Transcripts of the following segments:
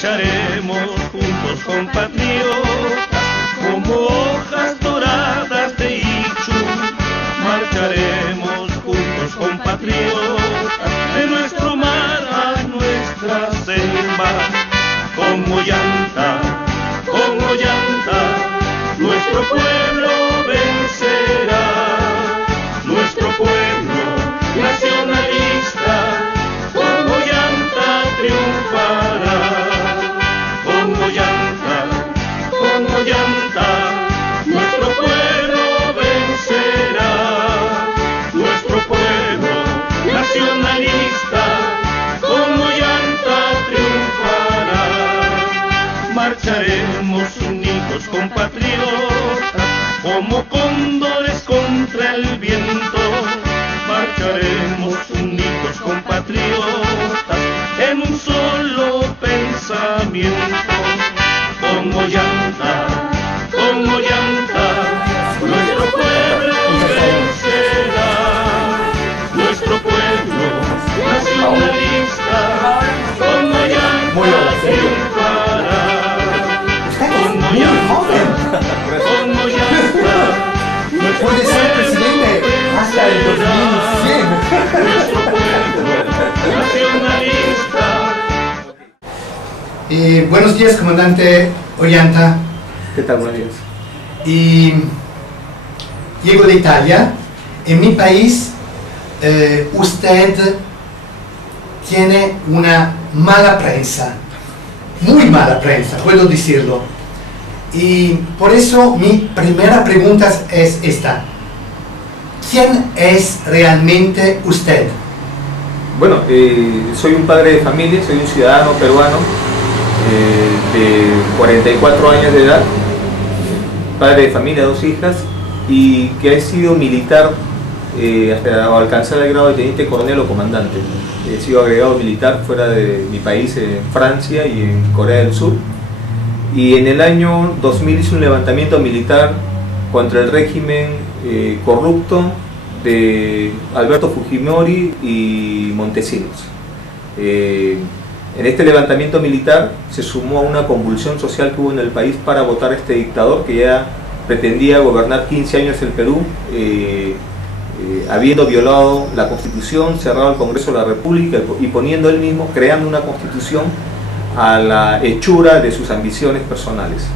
marcharemos juntos compatriotas, como hojas doradas de Ichu, marcharemos juntos compatriotas, de nuestro mar a nuestra selva, como llanta, nuestro pueblo vencerá, nuestro pueblo nacionalista, como llanta triunfará, como llanta, nuestro pueblo vencerá, nuestro pueblo nacionalista, como llanta triunfará. Marcharemos unidos compatriotas, como cóndores contra el viento, marcharemos unidos compatriotas, en un solo pensamiento, como llanta, nuestro pueblo vencerá, nuestro pueblo nacionalista, como llanta triunfará, como llanta, puede ser presidente hasta el 2100. nuestro pueblo nacionalista. Buenos días, comandante Ollanta. ¿Qué tal? Buenos días. Y llego de Italia. En mi país, usted tiene una mala prensa, muy mala prensa, puedo decirlo. Y por eso mi primera pregunta es esta: ¿quién es realmente usted? Bueno, soy un padre de familia, soy un ciudadano peruano de 44 años de edad, padre de familia, 2 hijas, y que he sido militar hasta alcanzar el grado de teniente coronel o comandante. He sido agregado militar fuera de mi país, en Francia y en Corea del Sur. Y en el año 2000 hice un levantamiento militar contra el régimen corrupto de Alberto Fujimori y Montesinos. En este levantamiento militar se sumó a una convulsión social que hubo en el país para votar a este dictador que ya pretendía gobernar 15 años el Perú, habiendo violado la Constitución, cerrado el Congreso de la República y poniendo él mismo, creando una Constitución a la hechura de sus ambiciones personales.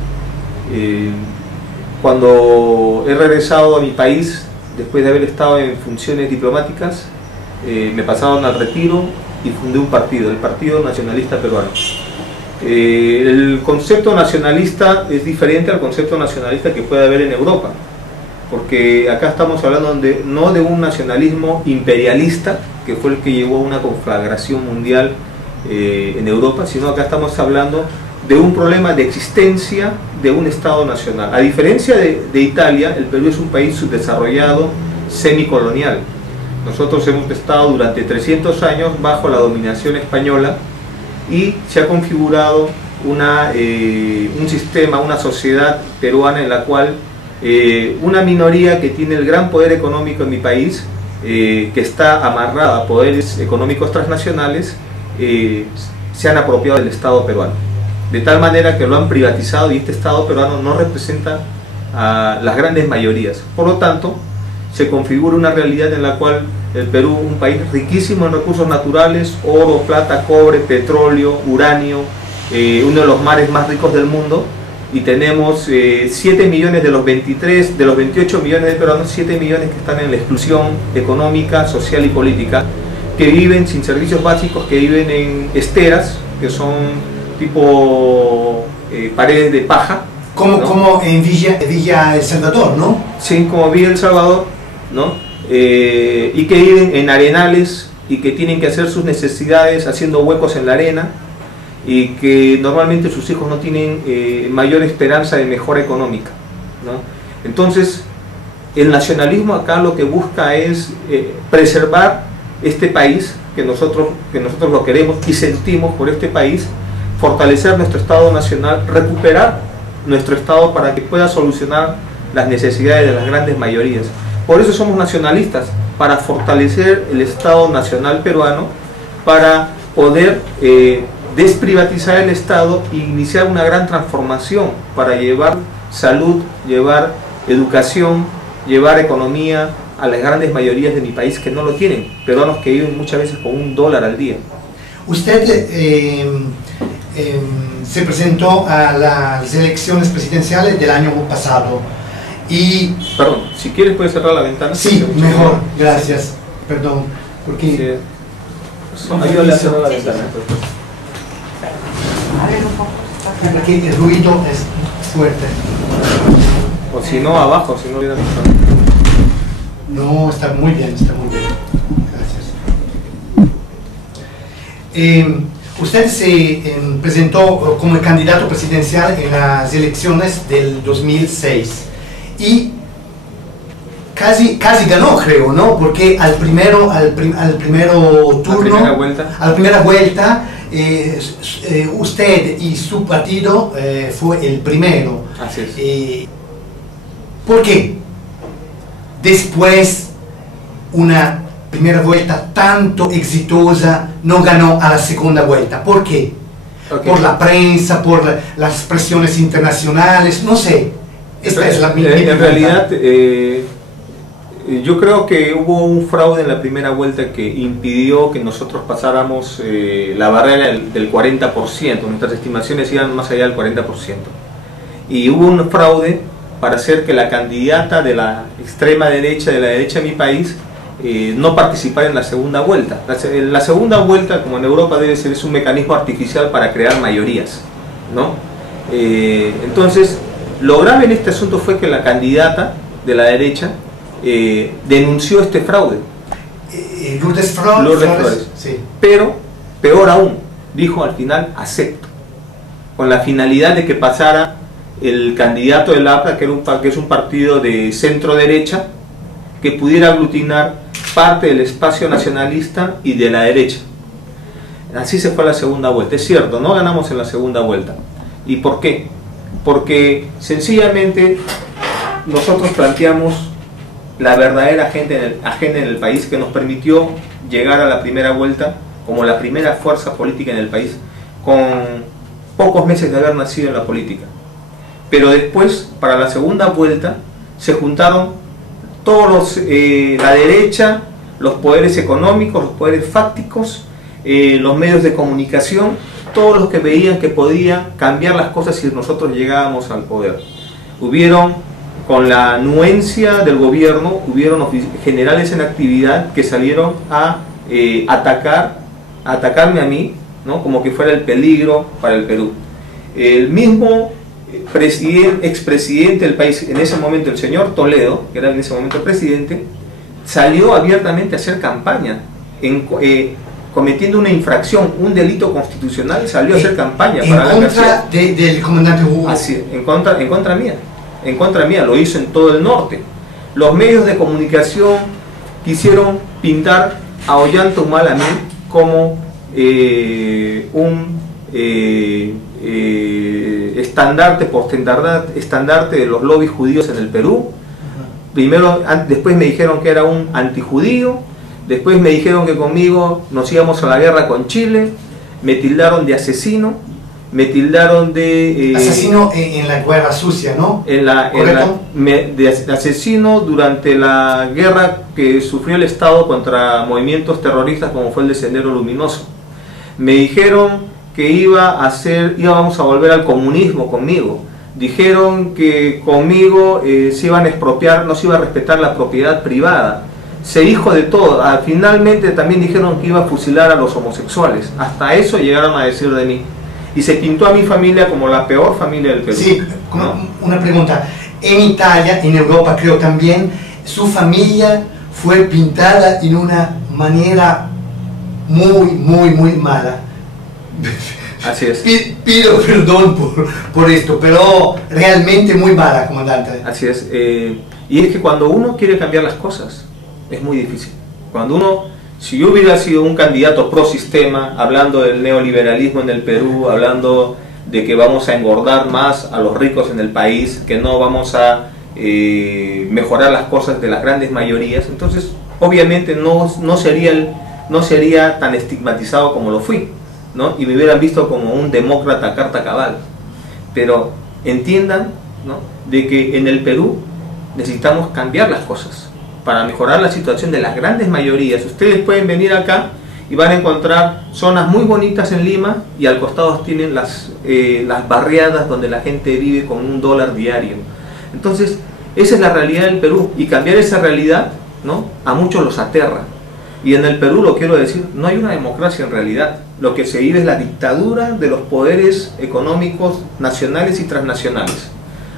Cuando he regresado a mi país, después de haber estado en funciones diplomáticas, me pasaron al retiro y fundé un partido, el Partido Nacionalista Peruano. El concepto nacionalista es diferente al concepto nacionalista que puede haber en Europa, porque acá estamos hablando no de un nacionalismo imperialista, que fue el que llevó a una conflagración mundial en Europa, sino acá estamos hablando de un problema de existencia de un Estado nacional. A diferencia de Italia, el Perú es un país subdesarrollado, semicolonial. Nosotros hemos estado durante 300 años bajo la dominación española y se ha configurado un sistema, una sociedad peruana en la cual una minoría que tiene el gran poder económico en mi país, que está amarrada a poderes económicos transnacionales, se han apropiado del Estado peruano, de tal manera que lo han privatizado y este Estado peruano no representa a las grandes mayorías. Por lo tanto, se configura una realidad en la cual el Perú, un país riquísimo en recursos naturales, oro, plata, cobre, petróleo, uranio, uno de los mares más ricos del mundo, y tenemos 7 millones de los 28 millones de peruanos, 7 millones que están en la exclusión económica, social y política, que viven sin servicios básicos, que viven en esteras, que son tipo paredes de paja. Como en Villa El Salvador, ¿no? Sí, como Villa El Salvador, ¿no? Y que viven en arenales y que tienen que hacer sus necesidades haciendo huecos en la arena, y que normalmente sus hijos no tienen mayor esperanza de mejora económica, ¿no? Entonces, el nacionalismo acá lo que busca es preservar este país, que nosotros lo queremos y sentimos por este país, fortalecer nuestro Estado nacional, recuperar nuestro Estado para que pueda solucionar las necesidades de las grandes mayorías. Por eso somos nacionalistas, para fortalecer el Estado nacional peruano, para poder desprivatizar el Estado e iniciar una gran transformación para llevar salud, llevar educación, llevar economía a las grandes mayorías de mi país que no lo tienen, peruanos que viven muchas veces con $1 al día. Usted se presentó a las elecciones presidenciales del año pasado y... Perdón, si quieres puedes cerrar la ventana. Sí, mejor, gracias, perdón, porque... Sí. Ayúdale a cerrar la ventana. Porque el ruido es fuerte. O si no, abajo, si no hubiera visto. No, está muy bien, gracias. Usted se presentó como candidato presidencial en las elecciones del 2006 y casi ganó, creo, ¿no? Porque al primero turno, a la primera vuelta, usted y su partido fue el primero. Así es. ¿Por qué? Después, una primera vuelta tanto exitosa no ganó a la segunda vuelta. ¿Por qué? Okay. Por la prensa, por las presiones internacionales, no sé. Esta es mi en realidad, yo creo que hubo un fraude en la primera vuelta que impidió que nosotros pasáramos la barrera del 40%. Nuestras estimaciones iban más allá del 40%. Y hubo un fraude para hacer que la candidata de la extrema derecha, de la derecha de mi país, no participara en la segunda vuelta. La segunda vuelta, como en Europa debe ser, es un mecanismo artificial para crear mayorías, ¿no? Entonces, lo grave en este asunto fue que la candidata de la derecha denunció este fraude. Lourdes Flores. Sí. Pero, peor aún, dijo al final, acepto, con la finalidad de que pasara el candidato del APRA, que es un partido de centro derecha, que pudiera aglutinar parte del espacio nacionalista y de la derecha. Así se fue a la segunda vuelta. Es cierto, no ganamos en la segunda vuelta. ¿Y por qué? Porque sencillamente nosotros planteamos la verdadera agenda en el país que nos permitió llegar a la primera vuelta como la primera fuerza política en el país, con pocos meses de haber nacido en la política. Pero después, para la segunda vuelta, se juntaron todos la derecha, los poderes económicos, los poderes fácticos, los medios de comunicación, todos los que veían que podía cambiar las cosas si nosotros llegábamos al poder. Hubieron, con la anuencia del gobierno, hubieron generales en actividad que salieron a atacarme a mí, ¿no? Como que fuera el peligro para el Perú. El mismo expresidente del país, en ese momento el señor Toledo, que era en ese momento el presidente, salió abiertamente a hacer campaña, cometiendo una infracción, un delito constitucional, salió a hacer campaña para la contra del comandante Hugo. Así, en contra mía, lo hizo en todo el norte. Los medios de comunicación quisieron pintar a Ollanta Humala como un estandarte de los lobbies judíos en el Perú. Después me dijeron que era un antijudío, después me dijeron que conmigo nos íbamos a la guerra con Chile, me tildaron de asesino, me tildaron de... asesino en la guerra sucia, ¿no? De asesino durante la guerra que sufrió el Estado contra movimientos terroristas como fue el de Sendero Luminoso. Me dijeron que íbamos a volver al comunismo conmigo. Dijeron que conmigo se iban a expropiar, no se iba a respetar la propiedad privada. Se dijo de todo. Finalmente también dijeron que iba a fusilar a los homosexuales. Hasta eso llegaron a decir de mí. Y se pintó a mi familia como la peor familia del Perú. Sí, ¿no? Una pregunta. En Italia, en Europa creo también, su familia fue pintada en una manera muy mala. Así es. Pido perdón por esto, pero realmente muy mala, comandante. Así es. Y es que cuando uno quiere cambiar las cosas, es muy difícil. Si yo hubiera sido un candidato pro sistema, hablando del neoliberalismo en el Perú, hablando de que vamos a engordar más a los ricos en el país, que no vamos a mejorar las cosas de las grandes mayorías, entonces obviamente no sería tan estigmatizado como lo fui. ¿no? Y me hubieran visto como un demócrata carta cabal. Pero entiendan, ¿no?, de que en el Perú necesitamos cambiar las cosas para mejorar la situación de las grandes mayorías. Ustedes pueden venir acá y van a encontrar zonas muy bonitas en Lima y al costado tienen las barriadas donde la gente vive con $1 diario. Entonces, esa es la realidad del Perú, y cambiar esa realidad, ¿no?, a muchos los aterra. Y en el Perú, lo quiero decir, no hay una democracia en realidad. Lo que se vive es la dictadura de los poderes económicos nacionales y transnacionales.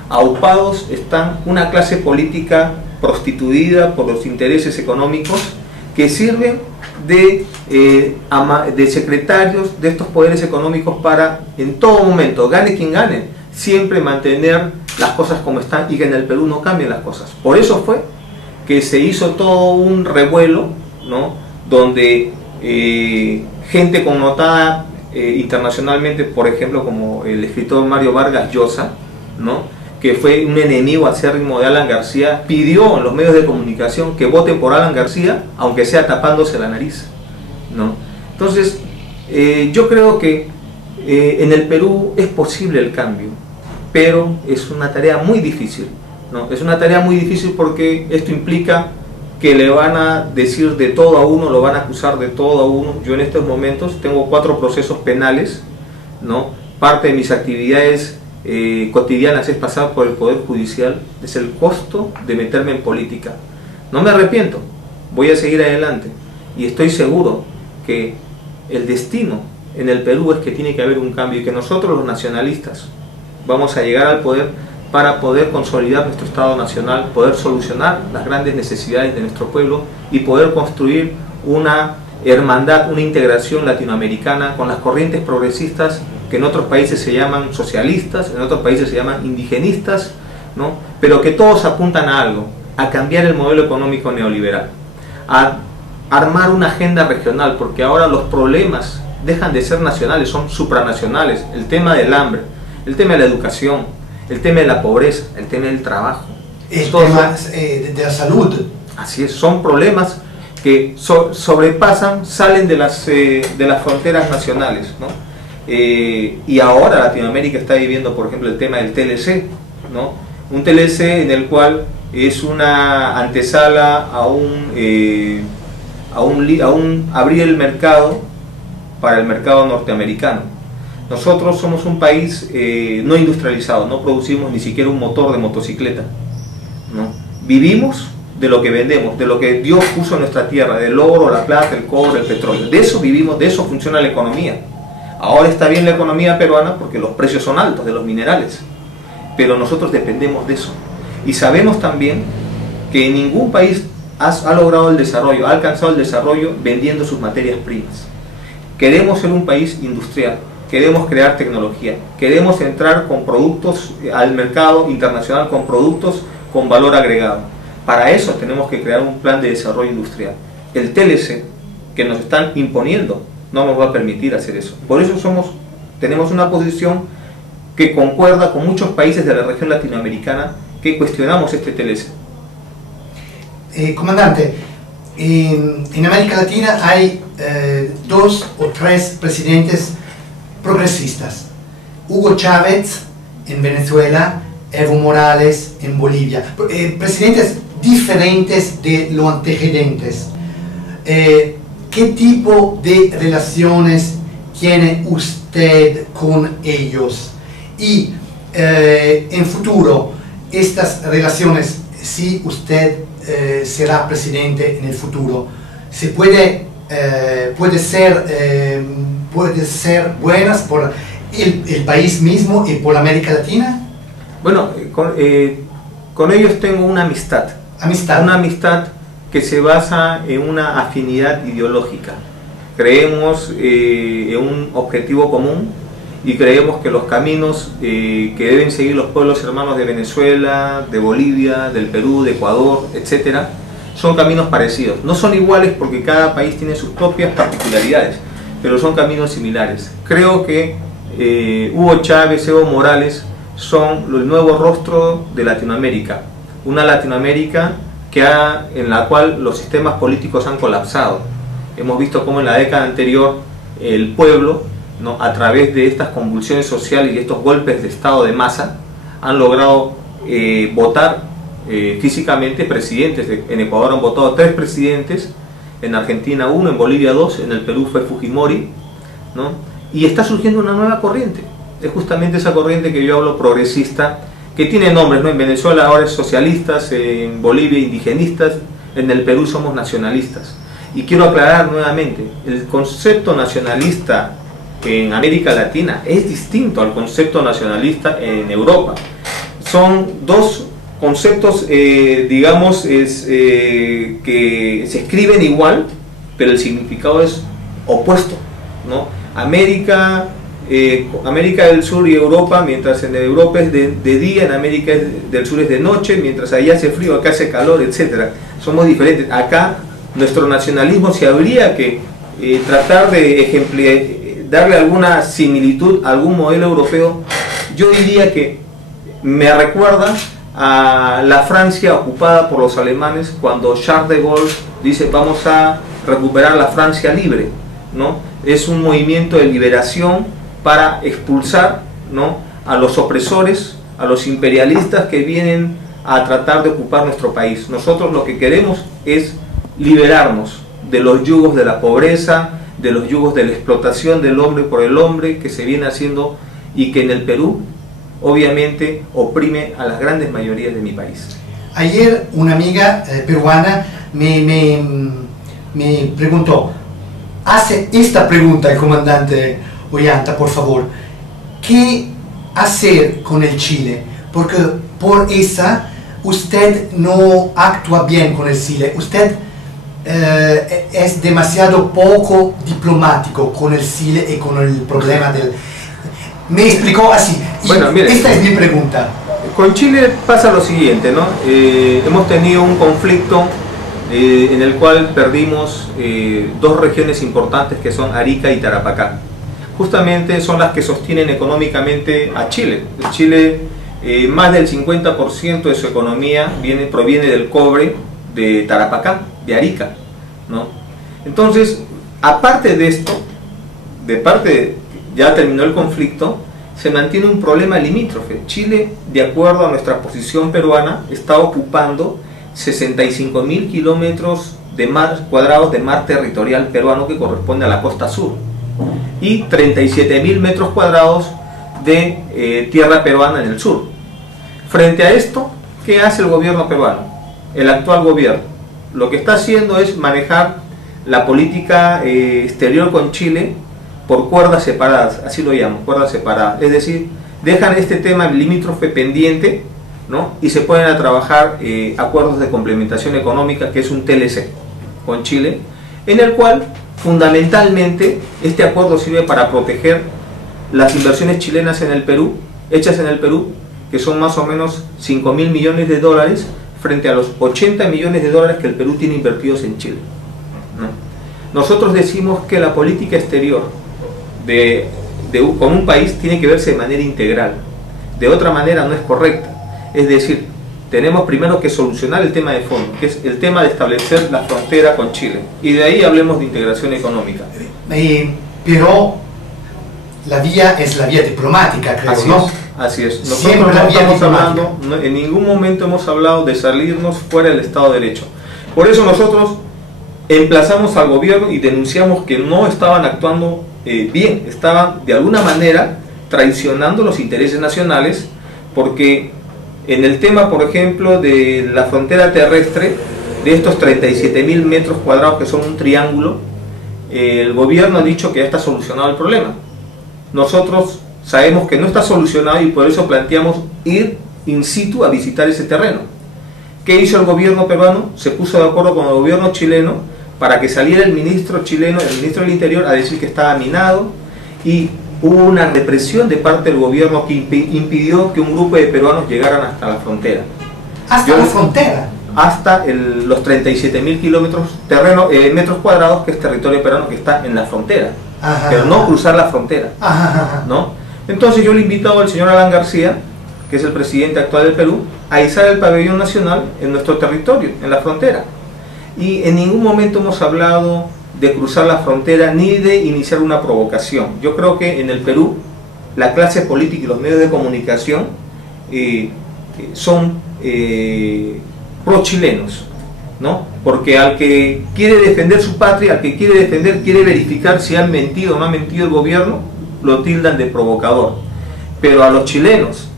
Aupados están una clase política prostituida por los intereses económicos que sirven de secretarios de estos poderes económicos para, en todo momento, gane quien gane, siempre mantener las cosas como están y que en el Perú no cambien las cosas. Por eso fue que se hizo todo un revuelo, ¿no?, donde gente connotada internacionalmente, por ejemplo, como el escritor Mario Vargas Llosa, ¿no?, que fue un enemigo acérrimo de Alan García, pidió en los medios de comunicación que voten por Alan García, aunque sea tapándose la nariz, ¿no? Entonces, yo creo que en el Perú es posible el cambio, pero es una tarea muy difícil, ¿no? Es una tarea muy difícil porque esto implica que le van a decir de todo a uno, lo van a acusar de todo a uno. Yo en estos momentos tengo 4 procesos penales, ¿no? Parte de mis actividades cotidianas es pasar por el Poder Judicial. Es el costo de meterme en política. No me arrepiento, voy a seguir adelante y estoy seguro que el destino en el Perú es que tiene que haber un cambio y que nosotros los nacionalistas vamos a llegar al poder para poder consolidar nuestro Estado Nacional, poder solucionar las grandes necesidades de nuestro pueblo y poder construir una hermandad, una integración latinoamericana con las corrientes progresistas que en otros países se llaman socialistas, en otros países se llaman indigenistas, ¿no?, pero que todos apuntan a algo, a cambiar el modelo económico neoliberal, a armar una agenda regional, porque ahora los problemas dejan de ser nacionales, son supranacionales. El tema del hambre, el tema de la educación, el tema de la pobreza, el tema del trabajo, el tema de la salud. Así es, son problemas que sobrepasan, salen de las fronteras nacionales, ¿no? Y ahora Latinoamérica está viviendo, por ejemplo, el tema del TLC, ¿no? Un TLC en el cual es una antesala a abrir el mercado para el mercado norteamericano. Nosotros somos un país no industrializado, no producimos ni siquiera un motor de motocicleta, ¿no? Vivimos de lo que vendemos, de lo que Dios puso en nuestra tierra, del oro, la plata, el cobre, el petróleo. De eso vivimos, de eso funciona la economía. Ahora está bien la economía peruana porque los precios son altos de los minerales, pero nosotros dependemos de eso. Y sabemos también que ningún país ha logrado el desarrollo, ha alcanzado el desarrollo vendiendo sus materias primas. Queremos ser un país industrial, queremos crear tecnología, queremos entrar con productos al mercado internacional, con productos con valor agregado. Para eso tenemos que crear un plan de desarrollo industrial. El TLC que nos están imponiendo no nos va a permitir hacer eso. Por eso tenemos una posición que concuerda con muchos países de la región latinoamericana que cuestionamos este TLC. Comandante, en América Latina hay 2 o 3 presidentes progresistas. Hugo Chávez en Venezuela, Evo Morales en Bolivia. Presidentes diferentes de los antecedentes. ¿Qué tipo de relaciones tiene usted con ellos? Y en futuro, estas relaciones, si usted será presidente en el futuro, ¿se puede ser buenas por el país mismo y por América Latina? Bueno, con ellos tengo una amistad. Una amistad que se basa en una afinidad ideológica. Creemos en un objetivo común y creemos que los caminos que deben seguir los pueblos hermanos de Venezuela, de Bolivia, del Perú, de Ecuador, etcétera, son caminos parecidos. No son iguales porque cada país tiene sus propias particularidades, pero son caminos similares. Creo que Hugo Chávez, Evo Morales son el nuevo rostro de Latinoamérica, una Latinoamérica en la cual los sistemas políticos han colapsado. Hemos visto cómo en la década anterior el pueblo ¿no?, a través de estas convulsiones sociales y estos golpes de estado de masa, han logrado votar físicamente presidentes. En Ecuador han votado 3 presidentes, en Argentina 1, en Bolivia 2, en el Perú fue Fujimori, ¿no? Y está surgiendo una nueva corriente. Es justamente esa corriente que yo hablo, progresista, que tiene nombres, ¿no? En Venezuela ahora es socialistas, en Bolivia indigenistas, en el Perú somos nacionalistas. Y quiero aclarar nuevamente, el concepto nacionalista en América Latina es distinto al concepto nacionalista en Europa. Son dos conceptos, digamos, que se escriben igual, pero el significado es opuesto, ¿no? América del Sur y Europa, mientras en Europa es de día, en América del Sur es de noche, mientras allá hace frío, acá hace calor, etc. Somos diferentes. Acá nuestro nacionalismo, si habría que tratar de darle alguna similitud a algún modelo europeo, yo diría que me recuerda a la Francia ocupada por los alemanes, cuando Charles de Gaulle dice vamos a recuperar la Francia libre, ¿no? Es un movimiento de liberación para expulsar, ¿no?, a los opresores, a los imperialistas que vienen a tratar de ocupar nuestro país. Nosotros lo que queremos es liberarnos de los yugos de la pobreza, de los yugos de la explotación del hombre por el hombre que se viene haciendo y que en el Perú obviamente oprime a las grandes mayorías de mi país. Ayer una amiga peruana me preguntó, hace esta pregunta el comandante Ollanta, por favor, ¿qué hacer con el Chile? Porque por esa usted no actúa bien con el Chile, usted es demasiado poco diplomático con el Chile y con el problema del... Me explicó así, y bueno, mire, esta es mi pregunta. Con Chile pasa lo siguiente, ¿no? Hemos tenido un conflicto en el cual perdimos 2 regiones importantes que son Arica y Tarapacá. Justamente son las que sostienen económicamente a Chile. Chile, más del 50% de su economía proviene del cobre de Tarapacá, de Arica, ¿no? Entonces, aparte de esto, ya terminó el conflicto, se mantiene un problema limítrofe. Chile, de acuerdo a nuestra posición peruana, está ocupando 65.000 kilómetros de mar cuadrados de mar territorial peruano que corresponde a la costa sur y 37.000 metros cuadrados de tierra peruana en el sur. Frente a esto, ¿qué hace el gobierno peruano? El actual gobierno lo que está haciendo es manejar la política exterior con Chile por cuerdas separadas, así lo llamo, cuerdas separadas, es decir, dejan este tema limítrofe pendiente, ¿no?, y se ponen a trabajar acuerdos de complementación económica, que es un TLC con Chile, en el cual fundamentalmente este acuerdo sirve para proteger las inversiones chilenas en el Perú, hechas en el Perú, que son más o menos 5.000 millones de dólares frente a los 80 millones de dólares que el Perú tiene invertidos en Chile, ¿no? Nosotros decimos que la política exterior con un país tiene que verse de manera integral, de otra manera no es correcta. Es decir, tenemos primero que solucionar el tema de fondo, que es el tema de establecer la frontera con Chile, y de ahí hablemos de integración económica. Pero la vía es la vía diplomática, creo, así ¿no? Es, así es. Nosotros Siempre no la vía estamos diplomática. hablando, en ningún momento hemos hablado de salirnos fuera del Estado de Derecho. Por eso nosotros emplazamos al gobierno y denunciamos que no estaban actuando bien, estaban de alguna manera traicionando los intereses nacionales, porque en el tema, por ejemplo, de la frontera terrestre, de estos 37.000 metros cuadrados que son un triángulo, el gobierno ha dicho que ya está solucionado el problema. Nosotros sabemos que no está solucionado y por eso planteamos ir in situ a visitar ese terreno. ¿Qué hizo el gobierno peruano? Se puso de acuerdo con el gobierno chileno para que saliera el ministro chileno, el ministro del Interior, a decir que estaba minado, y hubo una represión de parte del gobierno que impidió que un grupo de peruanos llegaran hasta la frontera. ¿Hasta la frontera? Hasta los 37.000 metros cuadrados que es territorio peruano que está en la frontera, ajá, pero no cruzar la frontera, ajá, ¿no? Entonces yo le he invitado al señor Alan García, que es el presidente actual del Perú, a izar el pabellón nacional en nuestro territorio, en la frontera. Y en ningún momento hemos hablado de cruzar la frontera ni de iniciar una provocación. Yo creo que en el Perú la clase política y los medios de comunicación son pro-chilenos, ¿no? Porque al que quiere defender su patria, al que quiere verificar si han mentido o no ha mentido el gobierno, lo tildan de provocador. Pero a los chilenos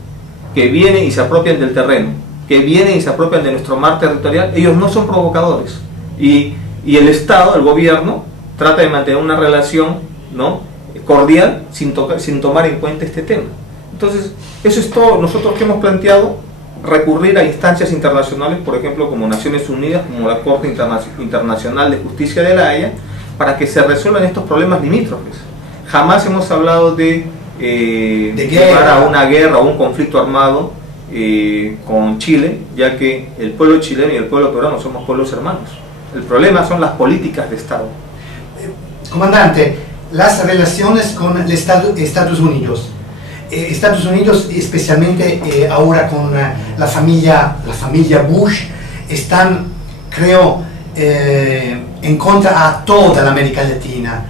que vienen y se apropian del terreno, que vienen y se apropian de nuestro mar territorial, ellos no son provocadores. Y el Estado, el gobierno, trata de mantener una relación, ¿no?, cordial sin tomar en cuenta este tema. Entonces, eso es todo. Nosotros que hemos planteado recurrir a instancias internacionales, por ejemplo, como Naciones Unidas, como la Corte Internacional de Justicia de La Haya, para que se resuelvan estos problemas limítrofes. Jamás hemos hablado de llevar a una guerra o un conflicto armado con Chile, ya que el pueblo chileno y el pueblo peruano somos pueblos hermanos. El problema son las políticas de Estado. Comandante, las relaciones con el Estados Unidos. Estados Unidos, especialmente ahora con la familia Bush, están, creo, en contra a toda la América Latina,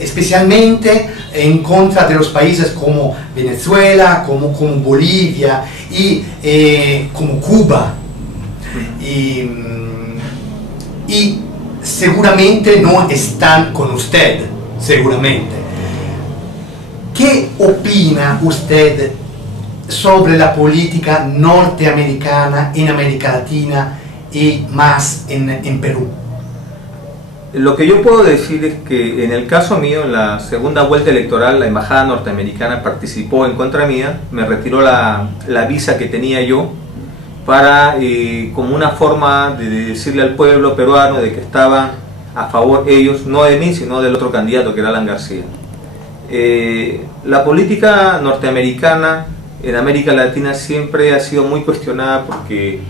especialmente en contra de los países como Venezuela, como Bolivia y como Cuba. Y seguramente no están con usted, seguramente. ¿Qué opina usted sobre la política norteamericana en América Latina y más en Perú? Lo que yo puedo decir es que en el caso mío, en la segunda vuelta electoral, la embajada norteamericana participó en contra mía, me retiró la visa que tenía yo para, como una forma de decirle al pueblo peruano de que estaban a favor ellos, no de mí, sino del otro candidato que era Alan García. La política norteamericana en América Latina siempre ha sido muy cuestionada porque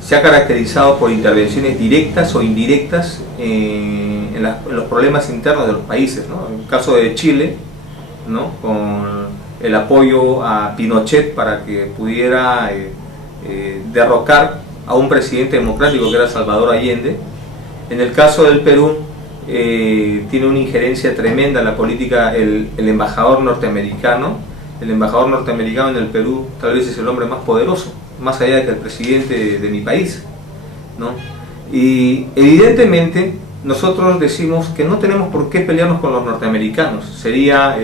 se ha caracterizado por intervenciones directas o indirectas en los problemas internos de los países, ¿no? En el caso de Chile, ¿no?, con el apoyo a Pinochet para que pudiera derrocar a un presidente democrático que era Salvador Allende. En el caso del Perú, tiene una injerencia tremenda en la política el embajador norteamericano. El embajador norteamericano en el Perú tal vez es el hombre más poderoso, más allá de que el presidente de mi país, ¿no? Y evidentemente nosotros decimos que no tenemos por qué pelearnos con los norteamericanos. Sería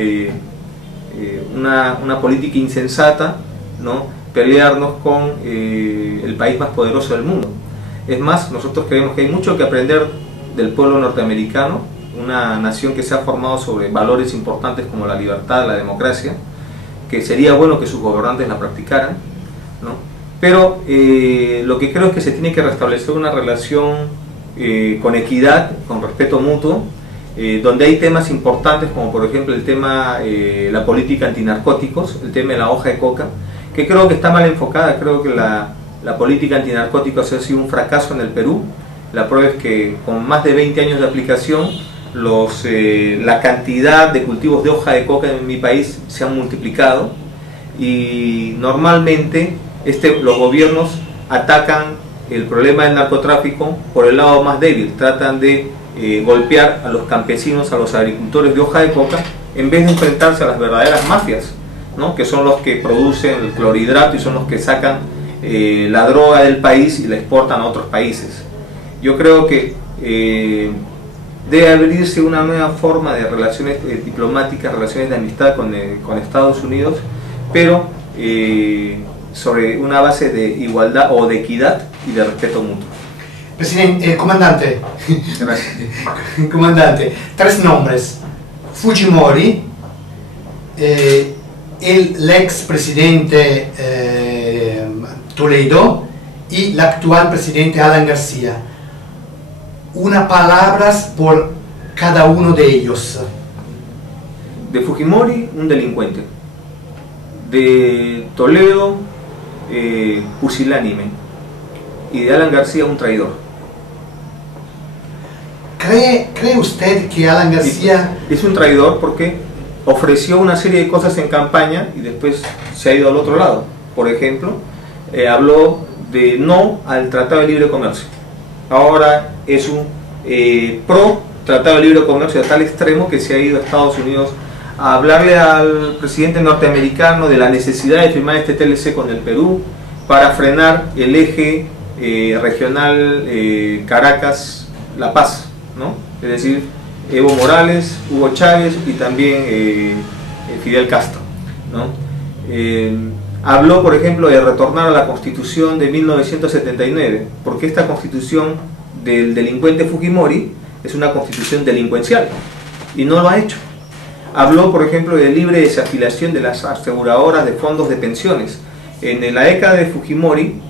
una política insensata, ¿no?, pelearnos con el país más poderoso del mundo. Es más, nosotros creemos que hay mucho que aprender del pueblo norteamericano, una nación que se ha formado sobre valores importantes como la libertad, la democracia, que sería bueno que sus gobernantes la practicaran, ¿no? Pero lo que creo es que se tiene que restablecer una relación con equidad, con respeto mutuo, donde hay temas importantes como por ejemplo el tema, la política antinarcóticos, el tema de la hoja de coca, que creo que está mal enfocada. Creo que la política antinarcóticos ha sido un fracaso en el Perú. La prueba es que con más de 20 años de aplicación, la cantidad de cultivos de hoja de coca en mi país se han multiplicado, y normalmente los gobiernos atacan el problema del narcotráfico por el lado más débil. Tratan de golpear a los campesinos, a los agricultores de hoja de coca, en vez de enfrentarse a las verdaderas mafias, ¿no?, que son los que producen el clorhidrato y son los que sacan la droga del país y la exportan a otros países. Yo creo que debe abrirse una nueva forma de relaciones diplomáticas, relaciones de amistad con Estados Unidos, pero sobre una base de igualdad o de equidad y de respeto mutuo. Presidente, comandante. Gracias. Comandante, 3 nombres: Fujimori, el ex presidente Toledo y el actual presidente Alan García. Una palabra por cada uno de ellos. De Fujimori, un delincuente. De Toledo, pusilánime. Y de Alan García, un traidor. ¿Cree usted que Alan García... Es un traidor porque ofreció una serie de cosas en campaña y después se ha ido al otro lado? Por ejemplo, habló de no al Tratado de Libre Comercio. Ahora es un pro Tratado de Libre Comercio a tal extremo que se ha ido a Estados Unidos a hablarle al presidente norteamericano de la necesidad de firmar este TLC con el Perú para frenar el eje regional Caracas-La Paz, ¿no? Es decir, Evo Morales, Hugo Chávez y también Fidel Castro, ¿no? Habló, por ejemplo, de retornar a la Constitución de 1979, porque esta Constitución del delincuente Fujimori es una Constitución delincuencial y no lo ha hecho. Habló, por ejemplo, de libre desafiliación de las aseguradoras de fondos de pensiones. En la década de Fujimori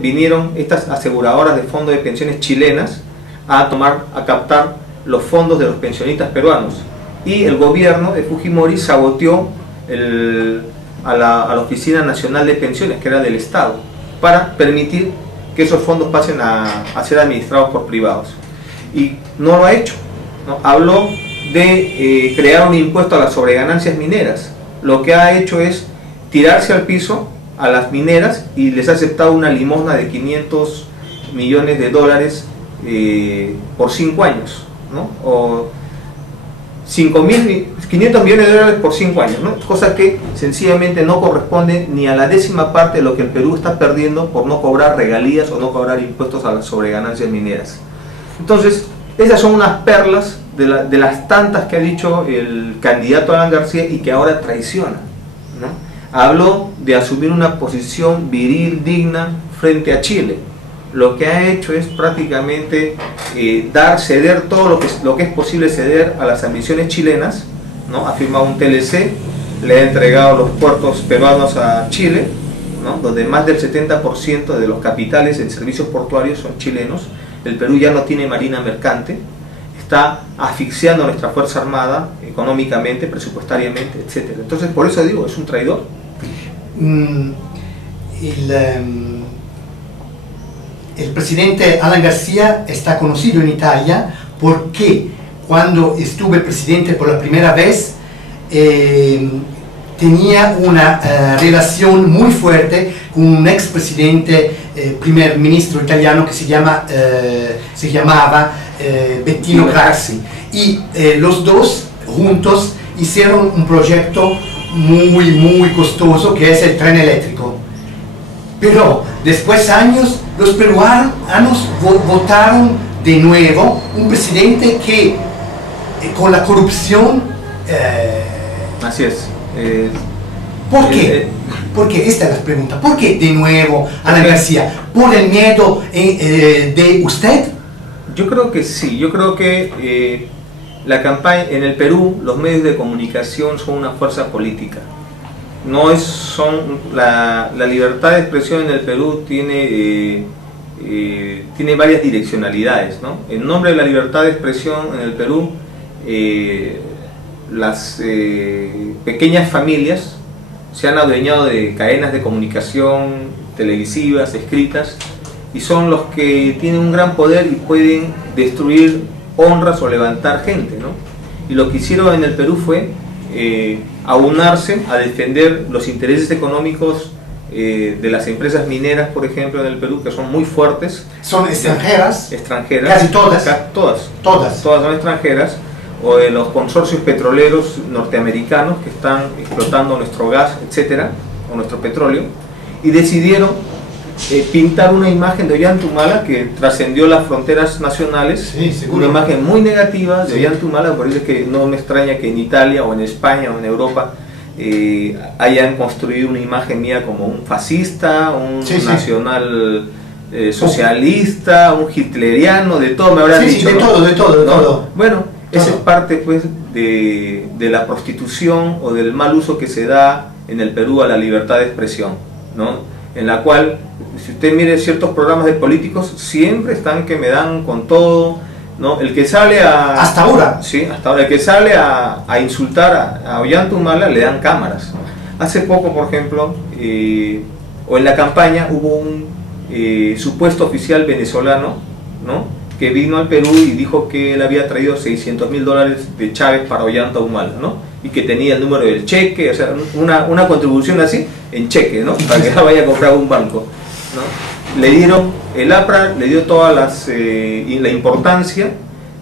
vinieron estas aseguradoras de fondos de pensiones chilenas a captar los fondos de los pensionistas peruanos, y el gobierno de Fujimori saboteó a la Oficina Nacional de Pensiones, que era del Estado, para permitir que esos fondos pasen a ser administrados por privados, y no lo ha hecho, ¿no? Habló de crear un impuesto a las sobreganancias mineras. Lo que ha hecho es tirarse al piso a las mineras y les ha aceptado una limosna de 500 millones de dólares por 5 años, ¿no? O 500 millones de dólares por 5 años, ¿no? Cosa que sencillamente no corresponde ni a la 10ª parte de lo que el Perú está perdiendo por no cobrar regalías o no cobrar impuestos a las sobreganancias mineras. Entonces, esas son unas perlas de las tantas que ha dicho el candidato Alan García y que ahora traiciona, ¿no? Habló de asumir una posición viril, digna frente a Chile. Lo que ha hecho es prácticamente ceder todo lo que es posible ceder a las ambiciones chilenas, ¿no? Ha firmado un TLC, le ha entregado los puertos peruanos a Chile, ¿no? Donde más del 70% de los capitales en servicios portuarios son chilenos. El Perú ya no tiene marina mercante, está asfixiando a nuestra Fuerza Armada económicamente, presupuestariamente, etc. Entonces, por eso digo, es un traidor. El presidente Alan García está conocido en Italia porque cuando estuvo el presidente por la primera vez tenía una relación muy fuerte con un expresidente, primer ministro italiano que se llamaba Bettino Craxi, y los dos juntos hicieron un proyecto muy costoso que es el tren eléctrico. Pero después de años los peruanos votaron de nuevo un presidente que con la corrupción... Así es. ¿Por qué? Porque esta es la pregunta. ¿Por qué de nuevo Alan García? ¿Por el miedo de usted? Yo creo que sí. Yo creo que la campaña en el Perú, los medios de comunicación son una fuerza política. La libertad de expresión en el Perú tiene varias direccionalidades, ¿no? En nombre de la libertad de expresión en el Perú, las pequeñas familias se han adueñado de cadenas de comunicación televisivas, escritas, y son los que tienen un gran poder y pueden destruir honras o levantar gente, ¿no? Y lo que hicieron en el Perú fue aunarse a defender los intereses económicos de las empresas mineras, por ejemplo, en el Perú, que son muy fuertes. ¿Son extranjeras? Extranjeras. Casi todas. Todas son extranjeras. O de los consorcios petroleros norteamericanos que están explotando nuestro gas, etcétera, o nuestro petróleo, y decidieron pintar una imagen de Ollanta que trascendió las fronteras nacionales. Sí, seguro. Una imagen muy negativa de Sí. Ollanta, por eso es que no me extraña que en Italia o en España o en Europa hayan construido una imagen mía como un fascista, un nacional socialista, un hitleriano, de todo me habrán dicho. Sí, de todo. Bueno, esa es parte pues de la prostitución o del mal uso que se da en el Perú a la libertad de expresión, ¿no? En la cual, si usted mire ciertos programas de políticos, siempre están que me dan con todo, ¿no? El que sale a... Hasta ahora. Sí, hasta ahora. El que sale a insultar a Ollanta Humala le dan cámaras. Hace poco, por ejemplo, o en la campaña hubo un supuesto oficial venezolano, ¿no? Que vino al Perú y dijo que él había traído $600.000 de Chávez para Ollanta Humala, ¿no? Y que tenía el número del cheque, o sea, una contribución así en cheque, ¿no? Para que la vaya a comprar un banco, ¿no? le dieron, el APRA le dio todas la importancia,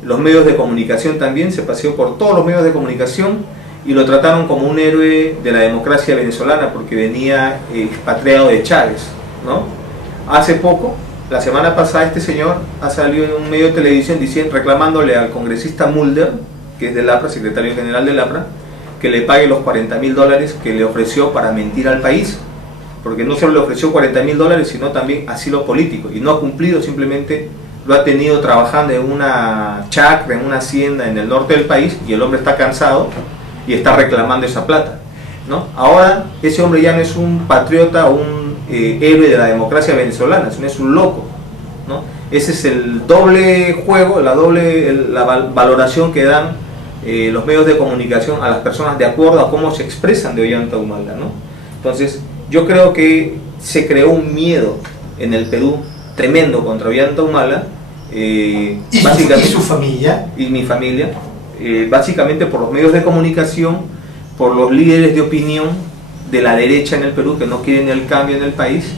los medios de comunicación también, se paseó por todos los medios de comunicación y lo trataron como un héroe de la democracia venezolana porque venía expatriado de Chávez, ¿no? Hace poco, la semana pasada, este señor ha salido en un medio de televisión reclamándole al congresista Mulder, que es del APRA, secretario general del APRA, que le pague los $40.000 que le ofreció para mentir al país, porque no solo le ofreció $40.000, sino también asilo político, y no ha cumplido, simplemente lo ha tenido trabajando en una chacra, en una hacienda en el norte del país, y el hombre está cansado y está reclamando esa plata, ¿no? Ahora ese hombre ya no es un patriota o un héroe de la democracia venezolana, sino es un loco, ¿no? Ese es el doble juego, la valoración que dan los medios de comunicación a las personas de acuerdo a cómo se expresan de Ollanta Humala, ¿no? Entonces yo creo que se creó un miedo en el Perú tremendo contra Ollanta Humala, ¿Y su familia? Y mi familia, básicamente por los medios de comunicación, por los líderes de opinión de la derecha en el Perú que no quieren el cambio en el país,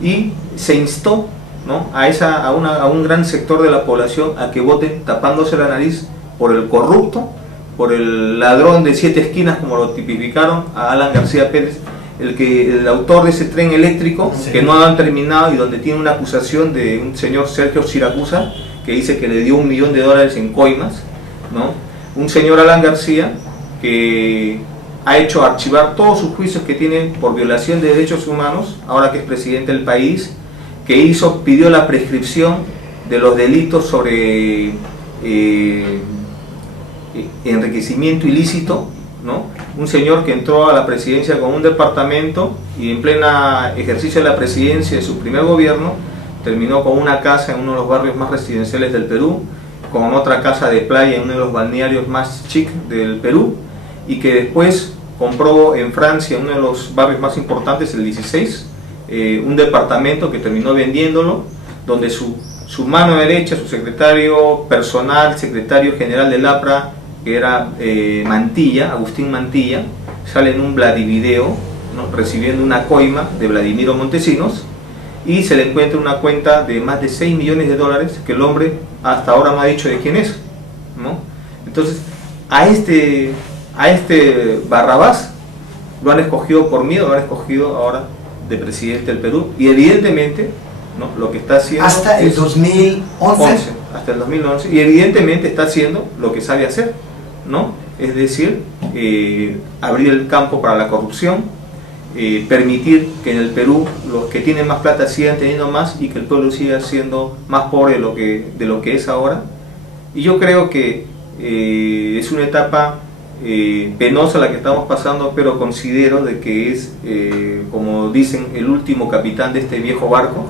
y se instó, ¿no?, a un gran sector de la población a que voten tapándose la nariz por el corrupto, por el ladrón de 7 esquinas, como lo tipificaron a Alan García Pérez, el autor de ese tren eléctrico, sí, que no han terminado y donde tiene una acusación de un señor Sergio Siracusa que dice que le dio $1 millón en coimas, ¿no? Un señor Alan García que ha hecho archivar todos sus juicios que tiene por violación de derechos humanos, ahora que es presidente del país, que pidió la prescripción de los delitos sobre enriquecimiento ilícito, ¿no? Un señor que entró a la presidencia con un departamento y en plena ejercicio de la presidencia de su primer gobierno terminó con una casa en uno de los barrios más residenciales del Perú, con otra casa de playa en uno de los balnearios más chic del Perú, y que después compró en Francia, en uno de los barrios más importantes, el 16, un departamento que terminó vendiéndolo, donde su mano derecha, su secretario personal, secretario general del APRA, que era Mantilla, Agustín Mantilla, sale en un Vladivideo, ¿no?, recibiendo una coima de Vladimiro Montesinos, y se le encuentra una cuenta de más de $6 millones que el hombre hasta ahora no ha dicho de quién es, ¿no? Entonces a este Barrabás lo han escogido por miedo, lo han escogido ahora de presidente del Perú, y evidentemente, ¿no?, lo que está haciendo hasta el 2011, hasta el 2011, y evidentemente está haciendo lo que sabe hacer, ¿no? Es decir, abrir el campo para la corrupción, permitir que en el Perú los que tienen más plata sigan teniendo más y que el pueblo siga siendo más pobre de lo que es ahora. Y yo creo que es una etapa penosa la que estamos pasando, pero considero de que es, como dicen, el último capitán de este viejo barco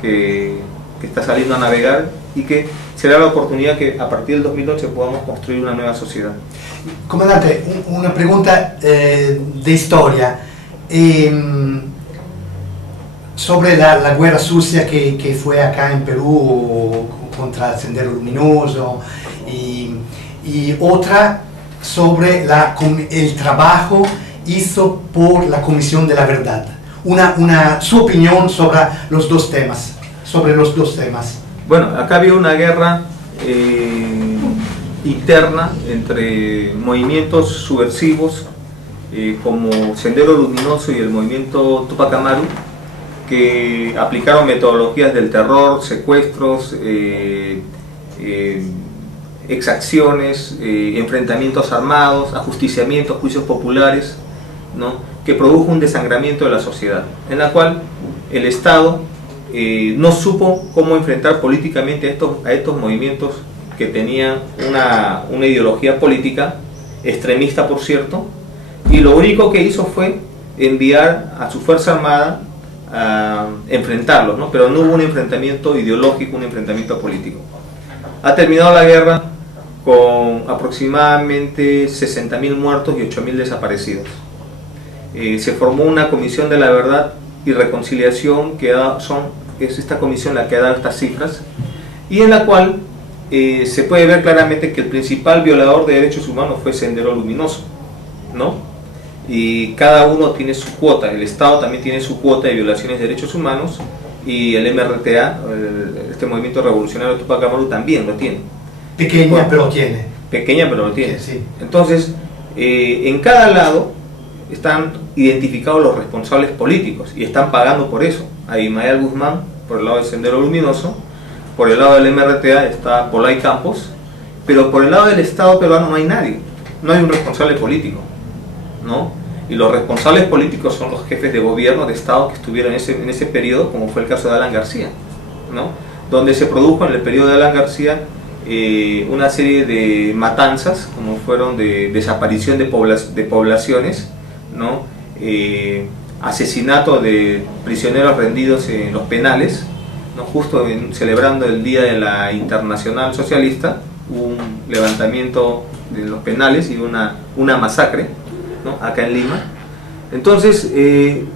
que está saliendo a navegar, y que será la oportunidad que a partir del 2011 podamos construir una nueva sociedad. Comandante, una pregunta de historia. Sobre la guerra sucia que fue acá en Perú contra el Sendero Luminoso, y otra sobre el trabajo hizo por la Comisión de la Verdad. Su opinión sobre los dos temas. Bueno, acá había una guerra interna entre movimientos subversivos como Sendero Luminoso y el movimiento Tupac Amaru, que aplicaron metodologías del terror, secuestros, exacciones, enfrentamientos armados, ajusticiamientos, juicios populares, ¿no?, que produjo un desangramiento de la sociedad, en la cual el Estado no supo cómo enfrentar políticamente a estos movimientos que tenían una ideología política extremista, por cierto, y lo único que hizo fue enviar a su Fuerza Armada a enfrentarlos, ¿no? Pero no hubo un enfrentamiento ideológico, un enfrentamiento político. Ha terminado la guerra con aproximadamente 60.000 muertos y 8.000 desaparecidos. Se formó una Comisión de la Verdad y Reconciliación, es esta comisión la que ha dado estas cifras, y en la cual se puede ver claramente que el principal violador de derechos humanos fue Sendero Luminoso, ¿no? Y cada uno tiene su cuota, el Estado también tiene su cuota de violaciones de derechos humanos, y el MRTA, este movimiento revolucionario Tupac Amaru, también lo tiene. Pequeña, Bueno, pero tiene. Pequeña, pero lo tiene. Sí. Entonces, en cada lado están identificados los responsables políticos y están pagando por eso. A Ismael Guzmán, por el lado del Sendero Luminoso, por el lado del MRTA está Polay Campos, pero por el lado del Estado peruano no hay nadie, no hay un responsable político, ¿no? Y los responsables políticos son los jefes de gobierno, de Estado que estuvieron en ese periodo, como fue el caso de Alan García, ¿no? Donde se produjo en el periodo de Alan García una serie de matanzas, como fueron de desaparición de poblaciones, ¿no? Asesinato de prisioneros rendidos en los penales, ¿no? Justo celebrando el Día de la Internacional Socialista, hubo un levantamiento de los penales y una masacre, ¿no? Acá en Lima. Entonces, el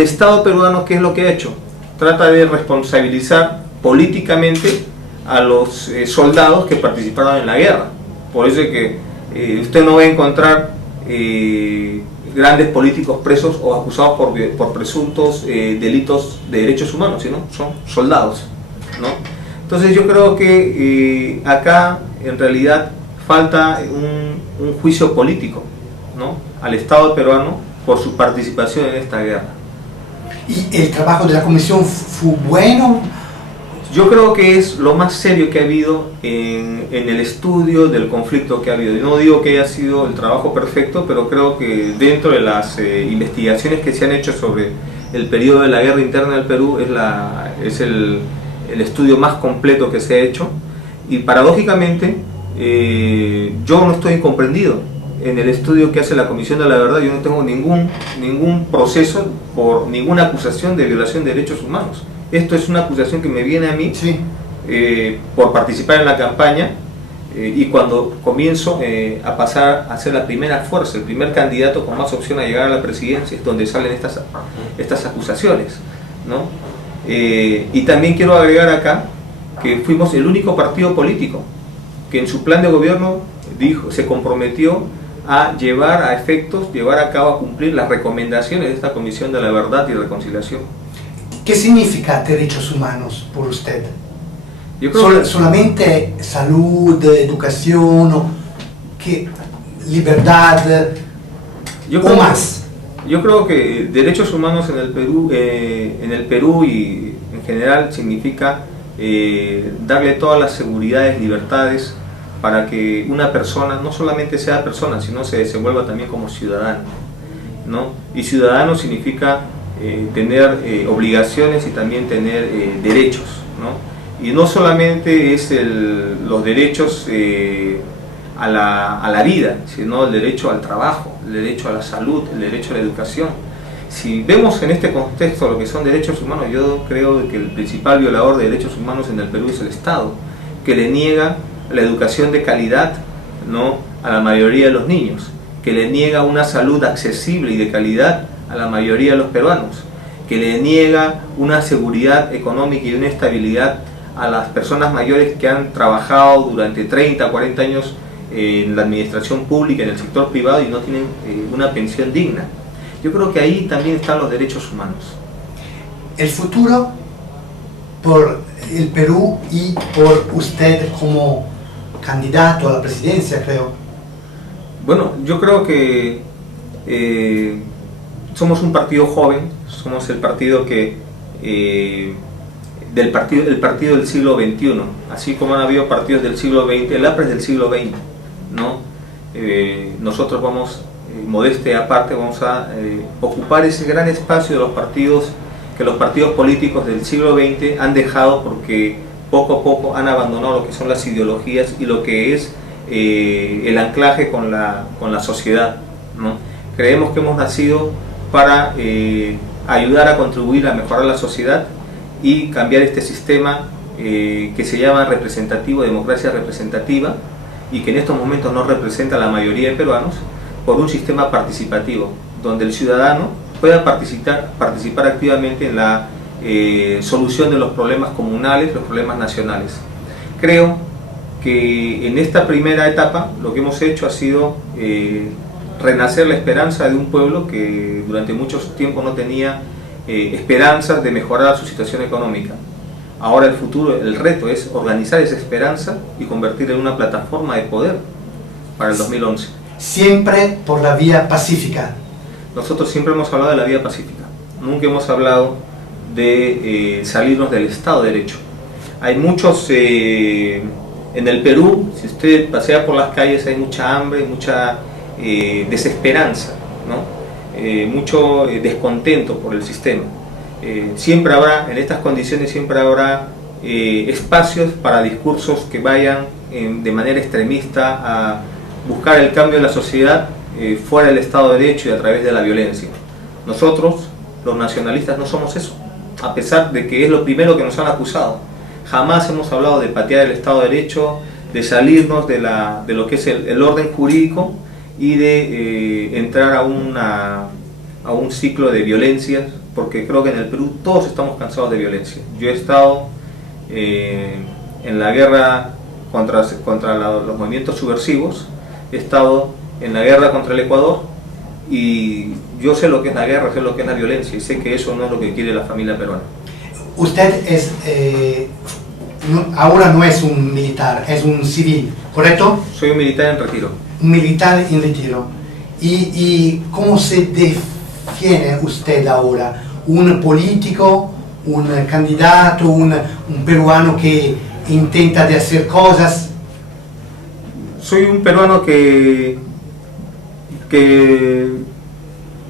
Estado peruano, ¿qué es lo que ha hecho? Trata de responsabilizar políticamente a los soldados que participaron en la guerra. Por eso es que usted no va a encontrar grandes políticos presos o acusados por presuntos delitos de derechos humanos, sino son soldados, ¿no? Entonces yo creo que acá en realidad falta un juicio político, ¿no? Al Estado peruano por su participación en esta guerra. ¿Y el trabajo de la comisión fue bueno? Yo creo que es lo más serio que ha habido en el estudio del conflicto que ha habido. Yo no digo que haya sido el trabajo perfecto, pero creo que dentro de las investigaciones que se han hecho sobre el periodo de la guerra interna del Perú es el estudio más completo que se ha hecho. Y paradójicamente yo no estoy incomprendido en el estudio que hace la Comisión de la Verdad. Yo no tengo ningún proceso por ninguna acusación de violación de derechos humanos. Esto es una acusación que me viene a mí, sí, por participar en la campaña y cuando comienzo a pasar a ser la primera fuerza, el primer candidato con más opción a llegar a la presidencia, es donde salen estas acusaciones, ¿no? Y también quiero agregar acá que fuimos el único partido político que en su plan de gobierno se comprometió a llevar a cabo, a cumplir las recomendaciones de esta Comisión de la Verdad y Reconciliación. ¿Qué significa derechos humanos por usted? Yo creo que solamente salud, educación, ¿qué? Libertad o más. Yo creo que derechos humanos en el Perú y en general significa darle todas las seguridades, libertades para que una persona no solamente sea persona, sino se desenvuelva también como ciudadano, ¿no? Y ciudadano significa tener obligaciones y también tener derechos, ¿no? Y no solamente es los derechos a la vida, sino el derecho al trabajo, el derecho a la salud, el derecho a la educación. Si vemos en este contexto lo que son derechos humanos, yo creo que el principal violador de derechos humanos en el Perú es el Estado, que le niega la educación de calidad, ¿no?, a la mayoría de los niños, que le niega una salud accesible y de calidad a la mayoría de los peruanos, que le niega una seguridad económica y una estabilidad a las personas mayores que han trabajado durante 30, 40 años en la administración pública, en el sector privado y no tienen una pensión digna. Yo creo que ahí también están los derechos humanos. El futuro por el Perú y por usted como candidato a la presidencia, creo. Bueno, yo creo que somos un partido joven, somos el partido el partido del siglo XXI, así como han habido partidos del siglo XX, el APRA es del siglo XX, ¿no? Nosotros vamos, modestia aparte, vamos a ocupar ese gran espacio de los partidos que los partidos políticos del siglo XX han dejado porque poco a poco han abandonado lo que son las ideologías y lo que es el anclaje con la sociedad, ¿no? Creemos que hemos nacido para ayudar a contribuir a mejorar la sociedad y cambiar este sistema que se llama democracia representativa y que en estos momentos no representa a la mayoría de peruanos, por un sistema participativo, donde el ciudadano pueda participar activamente en la solución de los problemas comunales, los problemas nacionales. Creo que en esta primera etapa lo que hemos hecho ha sido renacer la esperanza de un pueblo que durante mucho tiempo no tenía esperanzas de mejorar su situación económica. Ahora el futuro, el reto es organizar esa esperanza y convertirla en una plataforma de poder para el 2011. Siempre por la vía pacífica. Nosotros siempre hemos hablado de la vía pacífica, nunca hemos hablado de salirnos del Estado de Derecho. Hay muchos, en el Perú, si usted pasea por las calles, hay mucha hambre, mucha desesperanza, ¿no? Mucho descontento por el sistema. Siempre habrá, en estas condiciones, siempre habrá espacios para discursos que vayan de manera extremista a buscar el cambio de la sociedad fuera del Estado de Derecho y a través de la violencia. Nosotros, los nacionalistas, no somos eso, a pesar de que es lo primero que nos han acusado. Jamás hemos hablado de patear el Estado de Derecho, de salirnos de lo que es el orden jurídico y de entrar a un ciclo de violencias, porque creo que en el Perú todos estamos cansados de violencia. Yo he estado en la guerra contra los movimientos subversivos, he estado en la guerra contra el Ecuador y yo sé lo que es la guerra, sé lo que es la violencia y sé que eso no es lo que quiere la familia peruana. Usted es, ahora no es un militar, es un civil, ¿correcto? Soy un militar en retiro. Un militar en retiro. ¿Y cómo se define usted ahora? ¿Un político, un candidato, un peruano que intenta de hacer cosas? Soy un peruano que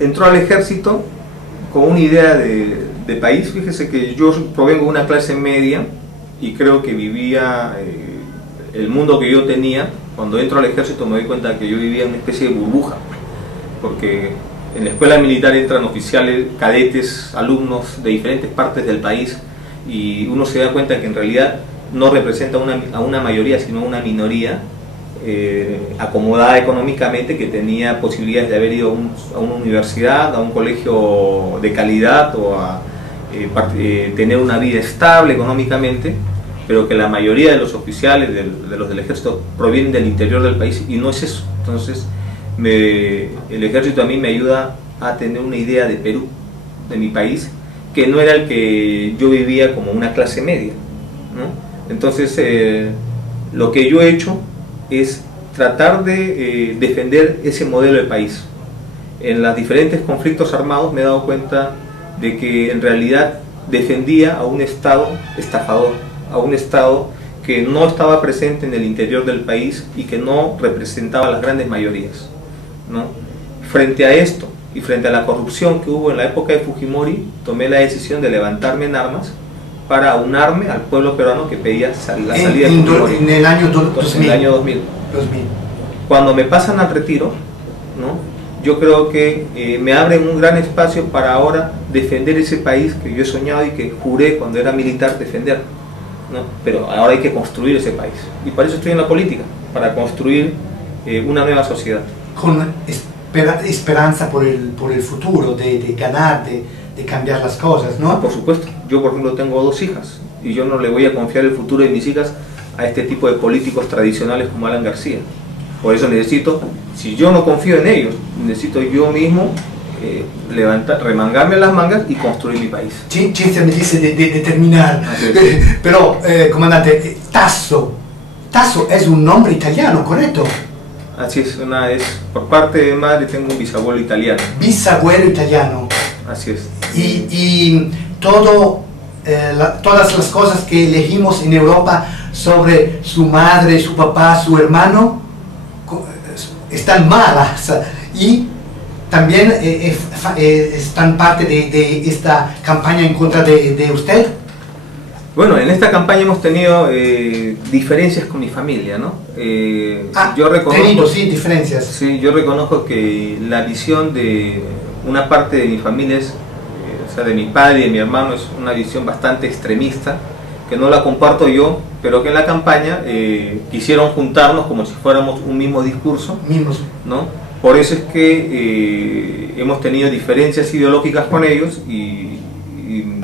entró al ejército con una idea de país. Fíjese que yo provengo de una clase media y creo que vivía el mundo que yo tenía. Cuando entro al ejército me doy cuenta que yo vivía en una especie de burbuja, porque en la escuela militar entran oficiales, cadetes, alumnos de diferentes partes del país y uno se da cuenta que en realidad no representa a una mayoría, sino a una minoría acomodada económicamente, que tenía posibilidades de haber ido a una universidad, a un colegio de calidad o a tener una vida estable económicamente, pero que la mayoría de los oficiales, de los del ejército, provienen del interior del país y no es eso. Entonces el ejército a mí me ayuda a tener una idea de Perú, de mi país, que no era el que yo vivía como una clase media, ¿no? Entonces lo que yo he hecho es tratar de defender ese modelo de país. En los diferentes conflictos armados me he dado cuenta de que en realidad defendía a un Estado estafador, a un Estado que no estaba presente en el interior del país y que no representaba a las grandes mayorías, ¿no? Frente a esto y frente a la corrupción que hubo en la época de Fujimori, tomé la decisión de levantarme en armas para unarme al pueblo peruano que pedía la salida de Fujimori. En el año 2000. En el año 2000. Cuando me pasan al retiro, ¿no? Yo creo que me abren un gran espacio para ahora defender ese país que yo he soñado y que juré cuando era militar defender, ¿no? Pero ahora hay que construir ese país. Y para eso estoy en la política, para construir una nueva sociedad. Con esperanza por el futuro, de ganar, de cambiar las cosas, ¿no? Por supuesto. Yo, por ejemplo, tengo 2 hijas y yo no le voy a confiar el futuro de mis hijas a este tipo de políticos tradicionales como Alan García. Por eso necesito, si yo no confío en ellos, necesito yo mismo remangarme las mangas y construir mi país. Cinzia me dice de terminar, pero comandante, Tasso es un nombre italiano, ¿correcto? Así es, por parte de madre tengo un bisabuelo italiano. Bisabuelo italiano. Así es. Y todas las cosas que elegimos en Europa sobre su madre, su papá, su hermano, están malas y también están parte de esta campaña en contra de usted. Bueno, en esta campaña hemos tenido diferencias con mi familia, ¿no? Yo reconozco, sí, diferencias. Sí, yo reconozco que la visión de una parte de mi familia o sea, de mi padre y de mi hermano, es una visión bastante extremista, que no la comparto yo, pero que en la campaña quisieron juntarnos como si fuéramos un mismo discurso, ¿no? Por eso es que hemos tenido diferencias ideológicas con ellos y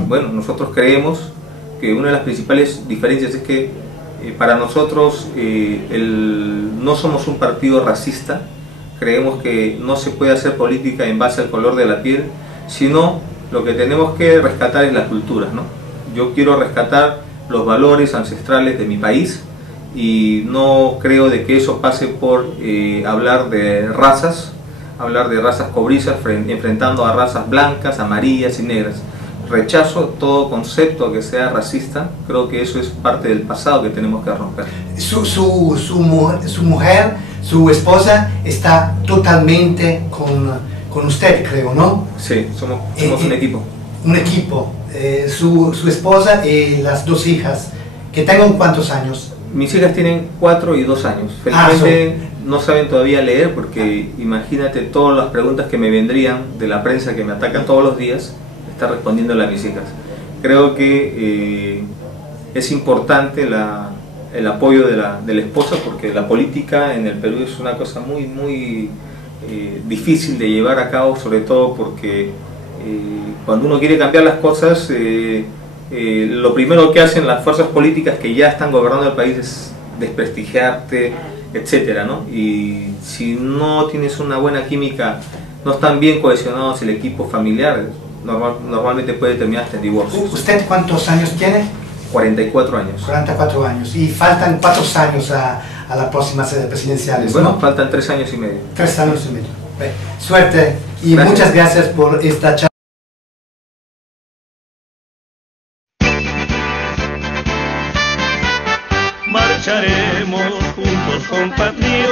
bueno, nosotros creemos que una de las principales diferencias es que para nosotros no somos un partido racista, creemos que no se puede hacer política en base al color de la piel, sino lo que tenemos que rescatar es la cultura, ¿no? Yo quiero rescatar los valores ancestrales de mi país y no creo de que eso pase por hablar de razas cobrizas enfrentando a razas blancas, amarillas y negras. Rechazo todo concepto que sea racista, creo que eso es parte del pasado que tenemos que romper. Su mujer, su esposa, está totalmente con usted, creo, ¿no? Sí, somos un equipo. Un equipo. Su esposa y las dos hijas, que tengan ¿cuántos años? Mis hijas tienen 4 y 2 años. Felizmente no saben todavía leer porque imagínate todas las preguntas que me vendrían de la prensa que me atacan todos los días, estar respondiéndole a mis hijas. Creo que es importante el apoyo de la esposa porque la política en el Perú es una cosa muy difícil de llevar a cabo, sobre todo porque cuando uno quiere cambiar las cosas, lo primero que hacen las fuerzas políticas que ya están gobernando el país es desprestigiarte, etcétera, ¿no? Y si no tienes una buena química, no están bien cohesionados el equipo familiar, normalmente puede terminar hasta en divorcio. ¿Usted cuántos años tiene? 44 años. 44 años. Y faltan 4 años a las próximas presidenciales, bueno, ¿no? faltan 3 años y medio. 3 años y medio. Suerte y Gracias. Muchas gracias por esta charla. Marcharemos juntos, compatriotas.